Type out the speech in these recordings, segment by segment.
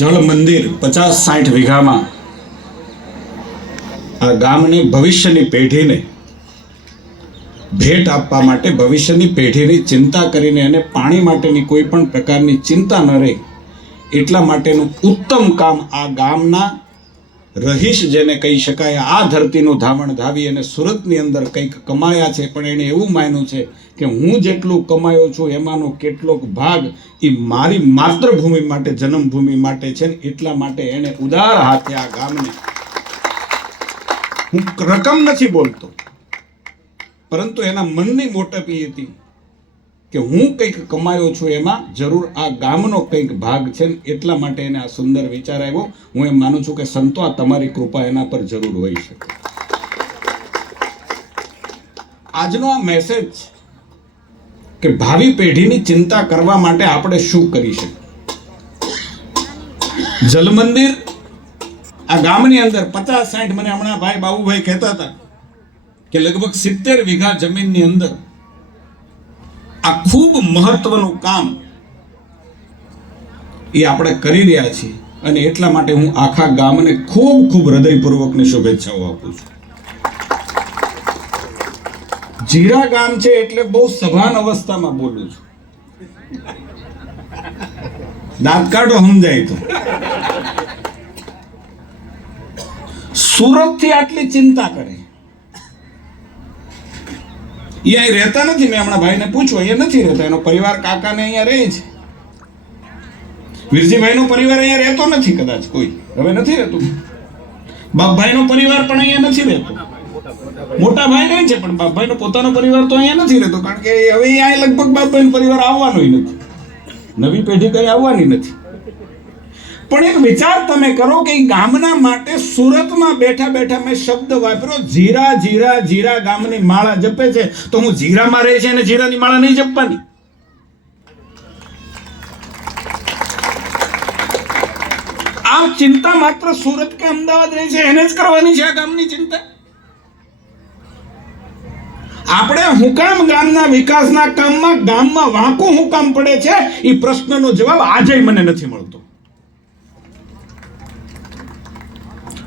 જળ મંદિર 50-60 વીઘામાં આ ગામની ભવિષ્યની પેઢીને ભેટ આપવા માટે, ભવિષ્યની પેઢીની ચિંતા કરીને અને પાણી માટેની કોઈ પણ પ્રકારની ચિંતા ન રહે એટલા માટેનું ઉત્તમ કામ આ ગામના રહીશ જેને કહી શકાય, આ ધરતીનું ધાવણ ધાવી અને સુરતની અંદર કંઈક કમાયા છે, પણ એણે એવું માન્યું છે કે હું જેટલું કમાયો છું એમાંનો કેટલોક ભાગ એ મારી માતૃભૂમિ માટે, જન્મભૂમિ માટે છે ને એટલા માટે એણે ઉદાર હાથે આ ગામને, હું રકમ નથી બોલતો, પરંતુ એના મનની મોટપ એ હતી કે હું કંઈક કમાયો છું એમાં જરૂર આ ગામનો કંઈક ભાગ છે ને એટલા માટે એને આ સુંદર વિચાર આવ્યો. હું એમ માનું છું કે સંતો આ તમારી કૃપા એના પર જરૂર હોઈ શકે. આજનો આ મેસેજ કે ભાવિ પેઢીની ચિંતા કરવા માટે આપણે શું કરી શકીએ. જલમંદિર આ ગામની અંદર 50-60, મને હમણાં ભાઈ બાબુભાઈ કહેતા હતા કે લગભગ 70 વીઘા જમીનની અંદર આ ખૂબ મહત્વનું કામ એ આપણે કરી રહ્યા છીએ અને એટલા માટે હું આખા ગામને ખૂબ ખૂબ હૃદયપૂર્વકની શુભેચ્છાઓ આપું છું. જીરા ગામ છે એટલે બહુ સભાન અવસ્થામાં બોલું છું. દાંત કાઢો સમજાય તો. સુરત થી આટલી ચિંતા કરે, એ અહીં રહેતા નથી. મેં હમણાં ભાઈને પૂછ્યું, અહીંયા નથી રહેતા. એનો પરિવાર કાકાને અહીંયા રહે છે. વીરજીભાઈનો પરિવાર અહીંયા રહેતો નથી, કદાચ કોઈ હવે નથી રહેતું. બાપભાઈનો પરિવાર પણ અહીંયા નથી રહેતો. મોટા ભાઈ રહે છે પણ બાપભાઈનો પોતાનો પરિવાર તો અહીંયા નથી રહેતો, કારણ કે હવે અહીંયા લગભગ બાપભાઈનો પરિવાર આવવાનો નથી. નવી પેઢી કઈ આવવાની નથી. પણ એક વિચાર તમે કરો કે ગામના માટે સુરતમાં બેઠા બેઠા મેં શબ્દ વાપર્યો, જીરા જીરા જીરા ગામની માળા જપે છે, તો હું જીરામાં રહે છે અને જીરાની માળા નહીં જપવાની? આ ચિંતા માત્ર સુરત કે અમદાવાદ રહે છે એને જ કરવાની છે. આ ગામની ચિંતા આપણે હું કામ ગામના વિકાસના કામમાં ગામમાં વાંકું હું કામ પડે છે, એ પ્રશ્નનો જવાબ આજે મને નથી મળતો.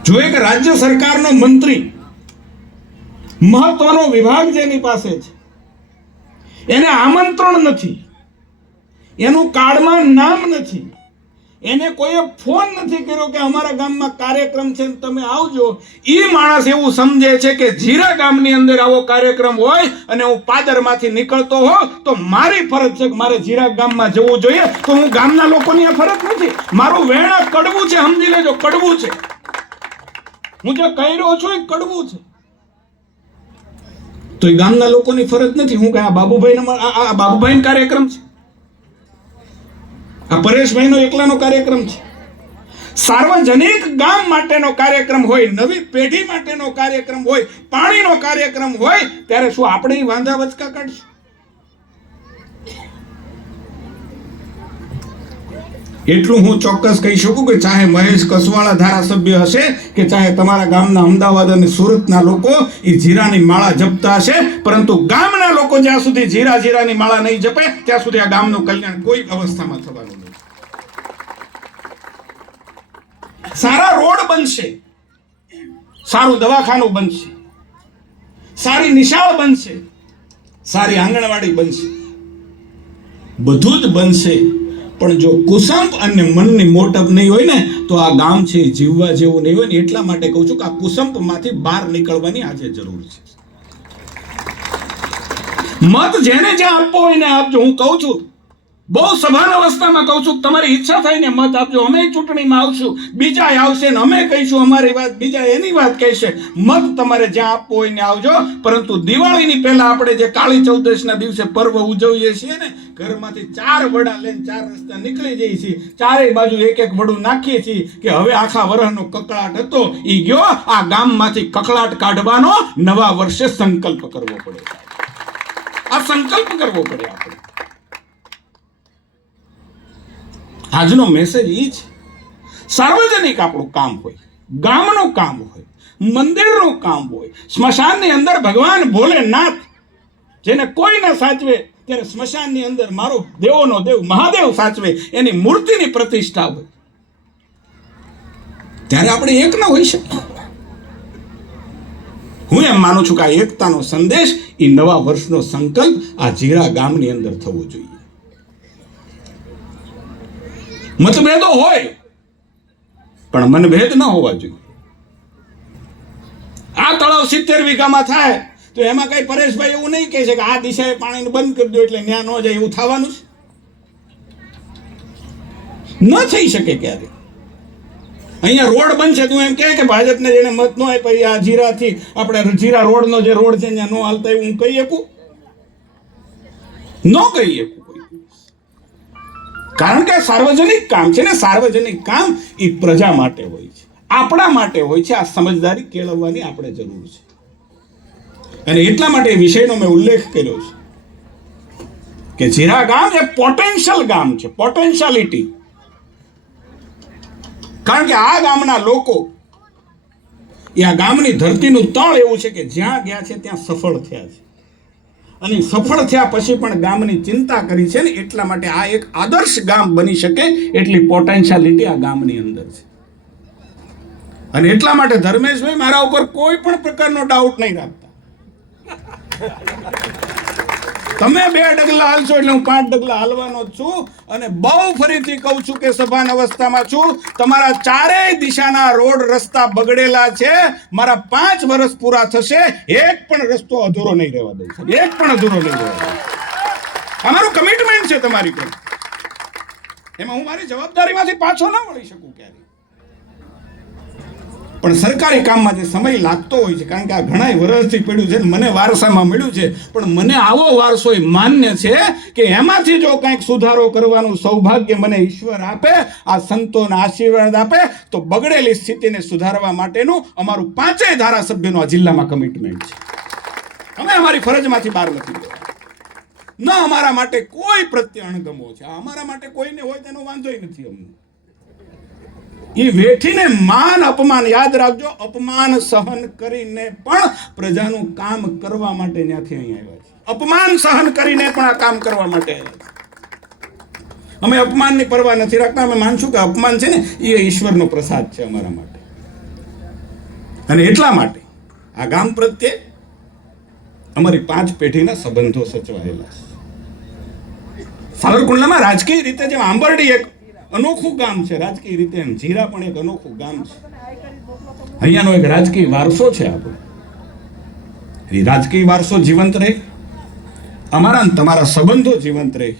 જો એક રાજ્ય સરકારનો મંત્રી, મહત્વનો વિભાગ જેની પાસે છે, એને આમંત્રણ નથી, એનું કાર્ડમાં નામ નથી, એને કોઈએ ફોન નથી કર્યો કે અમારા ગામમાં કાર્યક્રમ છે તમે આવજો, એ માણસ એવું સમજે છે કે જીરા ગામની અંદર આવો કાર્યક્રમ હોય અને હું પાદરમાંથી નીકળતો હોઉં તો મારી ફરજ છે કે મારે જીરા ગામમાં જવું જોઈએ. તો હું ગામના લોકોની આ ફરજ નથી. મારું વેણ કડવું છે, સમજી લેજો, કડવું છે. હું જે કહી રહ્યો છું એ કડવું છે. તો એ ગામના લોકોની ફરજ નથી. હું કઈ આ બાબુભાઈનો કાર્યક્રમ છે, આ પરેશભાઈનો એકલાનો કાર્યક્રમ છે. સાર્વજનિક ગામ માટેનો કાર્યક્રમ હોય, નવી પેઢી માટેનો કાર્યક્રમ હોય, પાણીનો કાર્યક્રમ હોય, ત્યારે શું આપણે એ વાંધા વચકા કાઢશું? એટલું હું ચોક્કસ કહી શકું કે ચાહે મહેશ કસવાળા ધારાસભ્ય હશે કે ચાહે તમારા ગામના અમદાવાદ અને સુરતના લોકો એ જીરાની માળા જપતા હશે, પરંતુ ગામના લોકો જ્યાં સુધી જીરાની માળા નહીં જપે ત્યાં સુધી આ ગામનું કલ્યાણ કોઈ અવસ્થામાં થવાનું નથી. સારા રોડ બનશે, સારું દવાખાનું બનશે, સારી નિશાળ બનશે, સારી આંગણવાડી બનશે, બધું જ બનશે, પણ જો કુસંપ અને મનની મોટપ નહીં હોય ને તો આ ગામ છે જીવવા જેવું નહીં હોય ને. એટલા માટે કહું છું કે આ કુસંપમાંથી બહાર નીકળવાની આજે જરૂર છે. મત જેને જ્યાં આપવો હોય ને આપજો. હું કહું છું, બહુ સભાન અવસ્થામાં કહું છું, તમારી ઈચ્છા થાય ને મત આપજો. અમે ચૂંટણીમાં આવશું, બીજા આવશે ને અમે કહીશું અમારી વાત, બીજા એની વાત કહેશે. મત તમારે જ્યાં આપવો હોય ને આવજો. પરંતુ દિવાળીની પહેલા આપણે જે કાળી ચૌદશના દિવસે પર્વ ઉજવીએ છીએ ને, ઘરમાંથી 4 વડા લઈને 4 રસ્તા નીકળી જઈએ છીએ, ચારેય બાજુ એક એક વડું નાખીએ છીએ કે હવે આખા વર્ષનો કકળાટ હતો ઈ ગયો. આ ગામમાંથી કકળાટ કાઢવાનો નવા વર્ષે સંકલ્પ કરવો પડે. આ સંકલ્પ કરવો પડે આપણે. આજનો મેસેજ એ છે, સાર્વજનિક આપણું કામ હોય, ગામનું કામ હોય, મંદિરનું કામ હોય, સ્મશાનની અંદર ભગવાન ભોલેનાથ જેને કોઈ ના સાચવે ત્યારે સ્મશાનની અંદર મારો દેવોનો દેવ મહાદેવ સાચવે, એની મૂર્તિની પ્રતિષ્ઠા હોય. ત્યારે આપણે એક ન હોઈ શકીએ. હું એમ માનું છું કે આ એકતાનો સંદેશ એ નવા વર્ષનો સંકલ્પ આ જીરા ગામની અંદર થવો જોઈએ. મતભેદો હોય પણ મનભેદ ન હોવા જોઈએ. આ તળાવ 70 વીઘામાં થાય તો એમાં કઈ પરેશભાઈ એવું નહીં કહે છે કે આ દિશાએ પાણીને બંધ કરી દો એટલે ન્યા ન જાય, એવું થવાનું છે? ન થઈ શકે ક્યારે. અહીંયા રોડ બનશે તું એમ કે ભાજપને જેને મત ન આપ્યા આ જીરાથી આપણે જીરા રોડનો જે રોડ છે ત્યાં ન હાલતા એવું હું કહી શકું? ન કહી શકું. કારણ કે સાર્વજનિક કામ છે ને, સાર્વજનિક કામ એ પ્રજા માટે હોય છે, આપણા માટે હોય છે. આ સમજદારી કેળવવાની આપણે જરૂર છે અને એટલા માટે એ વિષયનો મેં ઉલ્લેખ કર્યો છે કે જીરા ગામ એ પોટેન્શિયલ ગામ છે, પોટેન્શિયાલિટી. કારણ કે આ ગામના લોકો એ આ ગામની ધરતીનું તળ એવું છે કે જ્યાં ગયા છે ત્યાં સફળ થયા છે અને સફળ થયા પછી પણ ગામની ચિંતા કરી છે ને, એટલા માટે આ એક આદર્શ ગામ બની શકે એટલી પોટેન્શિયાલિટી આ ગામની અંદર છે. અને એટલા માટે ધર્મેશભાઈ મારા ઉપર કોઈ પણ પ્રકારનો ડાઉટ નહીં રાખતા. તમે 2 ડગલા હાલશો એટલે હું 5 ડગલા હાલવાનો જ છું. અને બહુ ફરીથી કહું છું કે સભાન અવસ્થામાં છું. તમારા ચારેય દિશાના રોડ રસ્તા બગડેલા છે. મારા 5 વર્ષ પૂરા થશે, એક પણ રસ્તો અધૂરો નહીં રહેવા દઉં. એક પણ અધૂરો નહીં રહેવા દઉં. અમારું કમિટમેન્ટ છે તમારી પર. એમાં હું મારી જવાબદારીમાંથી પાછો ના વળી શકું ક્યારે. પણ સરકારી કામમાં જે સમય લાગતો હોય છે, કારણ કે આ ઘણા વર્ષથી પડ્યું છે, મને વારસામાં મળ્યું છે, પણ મને આવો વારસો માન્ય છે કે એમાંથી જો કંઈક સુધારો કરવાનું સૌભાગ્ય મને ઈશ્વર આપે, આ સંતોના આશીર્વાદ આપે, તો બગડેલી સ્થિતિને સુધારવા માટેનું અમારું 5 ધારાસભ્યનું આ જિલ્લામાં કમિટમેન્ટ છે. અમે અમારી ફરજમાંથી બહાર નથી ગયા. ન અમારા માટે કોઈ પ્રત્યે અણગમો છે. અમારા માટે કોઈને હોય તેનો વાંધોય નથી. અમને એ વેઠીને માન અપમાન, યાદ રાખજો, અપમાન સહન કરીને પણ પ્રજાનું કામ કરવા માટે ત્યાંથી અહીં આવ્યા છે. અપમાન સહન કરીને પણ આ કામ કરવા માટે આવ્યા છે. અમે અપમાનની પરવા નથી રાખતા. અમે માનશું કે અપમાન છે ને એ ઈશ્વરનો પ્રસાદ છે અમારા માટે. અને એટલા માટે આ ગામ પ્રત્યે અમારી 5 પેઢીના સંબંધો સચવાયેલા છે. સાવરકુંડલામાં રાજકીય રીતે જેમ આંબરડી એક અનોખું ગામ છે, રાજકીય રીતે એમ જીરા પણ એક અનોખું ગામ છે. અહીંયાનો એક રાજકીય વારસો છે આપણો. એ રાજકીય વારસો જીવંત રહે, અમારા તમારા સંબંધો જીવંત રહે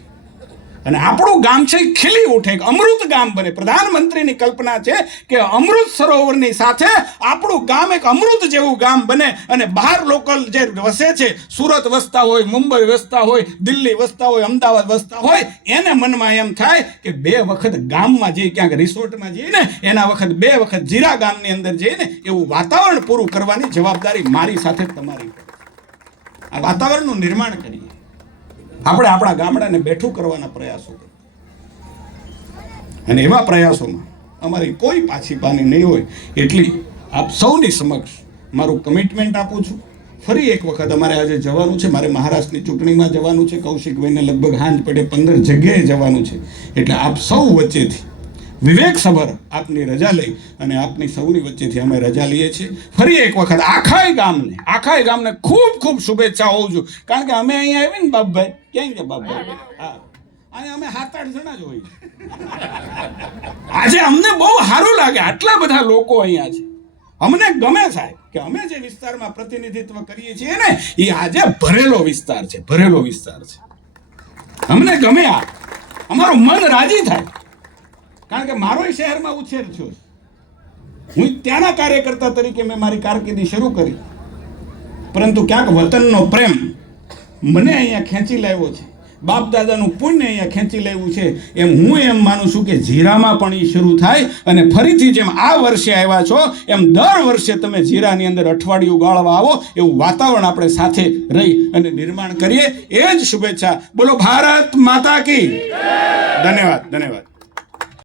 અને આપણું ગામ છે એ ખીલી ઉઠે, એક અમૃત ગામ બને. પ્રધાનમંત્રીની કલ્પના છે કે અમૃત સરોવરની સાથે આપણું ગામ એક અમૃત જેવું ગામ બને અને બહાર લોકલ જે વસે છે, સુરત વસતા હોય, મુંબઈ વસતા હોય, દિલ્હી વસતા હોય, અમદાવાદ વસતા હોય, એને મનમાં એમ થાય કે 2 વખત ગામમાં જઈએ, ક્યાંક રિસોર્ટમાં જઈએ ને એના વખત 2 વખત જીરા ગામની અંદર જઈએ ને એવું વાતાવરણ પૂરું કરવાની જવાબદારી મારી સાથે તમારી. આ વાતાવરણનું નિર્માણ કરીએ. આપણે આપણા ગામડાને બેઠું કરવાના પ્રયાસો કરીએ અને એવા પ્રયાસોમાં અમારી કોઈ પાછી પાની નહીં હોય એટલી આપ સૌની સમક્ષ મારું કમિટમેન્ટ આપું છું. ફરી એક વખત અમારે આજે જવાનું છે, મારે મહારાષ્ટ્રની ચૂંટણીમાં જવાનું છે. કૌશિકભાઈને લગભગ હાંજ પડે 15 જગ્યાએ જવાનું છે. એટલે આપ સૌ વચ્ચેથી વિવેકસભર આપની રજા લઈ અને આપની સૌની વચ્ચેથી અમે રજા લઈએ છીએ. ફરી એક વખત આખાય ગામને ખૂબ ખૂબ શુભેચ્છા હોઉં છું. કારણ કે અમે અહીંયા આવીને બાપભાઈ ક્યાં છે બાપભાઈ? હા, અને અમે 7-8 જણા જ હોઈએ. આજે અમને બહુ સારું લાગે, આટલા બધા લોકો અહીંયા છે. અમને ગમે સાહેબ કે અમે જે વિસ્તારમાં પ્રતિનિધિત્વ કરીએ છીએ ને એ આજે ભરેલો વિસ્તાર છે, ભરેલો વિસ્તાર છે. અમને ગમે, આ અમારું મન રાજી થાય. કારણ કે મારો શહેરમાં ઉછેર થયો, હું ત્યાંના કાર્યકર્તા તરીકે મેં મારી કારકિર્દી શરૂ કરી, પરંતુ ક્યાંક વતનનો પ્રેમ મને અહીંયા ખેંચી લાવ્યો છે. બાપ દાદાનું પુણ્ય અહીંયા ખેંચી લેવું છે. એમ હું એમ માનું છું કે જીરામાં પણ એ શરૂ થાય અને ફરીથી જેમ આ વર્ષે આવ્યા છો એમ દર વર્ષે તમે જીરાની અંદર અઠવાડિયું ગાળવા આવો એવું વાતાવરણ આપણે સાથે રહી અને નિર્માણ કરીએ. એ જ શુભેચ્છા. બોલો ભારત માતા કી. ધન્યવાદ.